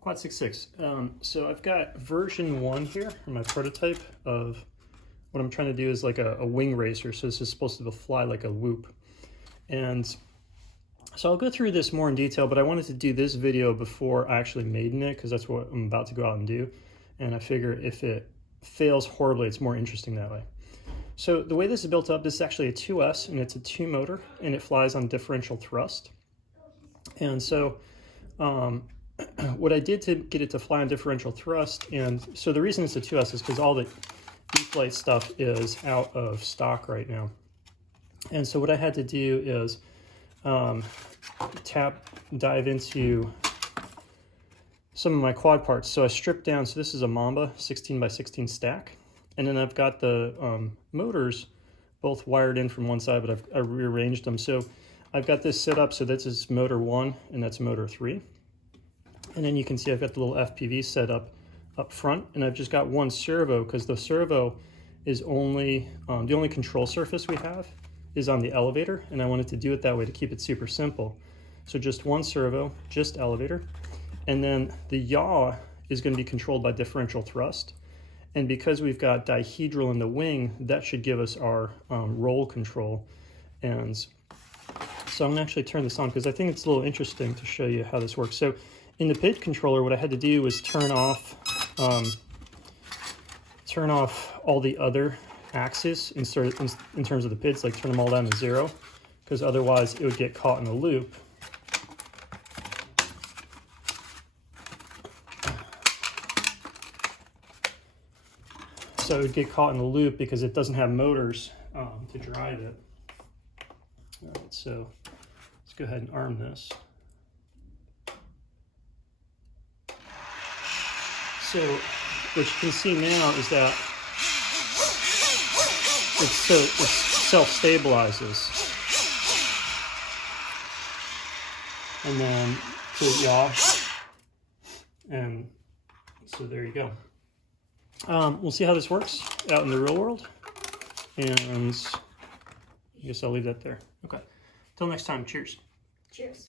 Quad 6.6. So I've got version 1 here, or my prototype of what I'm trying to do is like a wing racer. So this is supposed to fly like a loop. And so I'll go through this more in detail, but I wanted to do this video before I actually made it, because that's what I'm about to go out and do. And I figure if it fails horribly, it's more interesting that way. So the way this is built up, this is actually a 2S, and it's a 2 motor, and it flies on differential thrust. And so what I did to get it to fly on differential thrust, and so the reason it's a 2S is because all the E-flite stuff is out of stock right now. And so what I had to do is dive into some of my quad parts. So I stripped down, so this is a Mamba 16x16 stack. And then I've got the motors both wired in from one side, but I've rearranged them. So I've got this set up so this is motor 1 and that's motor 3. And then you can see I've got the little FPV set up front, and I've just got one servo because the servo is only, the only control surface we have is on the elevator, and I wanted to do it that way to keep it super simple. So just one servo, just elevator. And then the yaw is going to be controlled by differential thrust. And because we've got dihedral in the wing, that should give us our roll control. And so I'm going to actually turn this on because I think it's a little interesting to show you how this works. So in the PID controller, what I had to do was turn off all the other axes in terms of the PIDs, like turn them all down to 0, because otherwise it would get caught in a loop. So it would get caught in a loop because it doesn't have motors to drive it. All right, so let's go ahead and arm this. So what you can see now is that it self-stabilizes. And then to yaw. And so there you go. We'll see how this works out in the real world. And I guess I'll leave that there. Okay. Till next time, cheers. Cheers.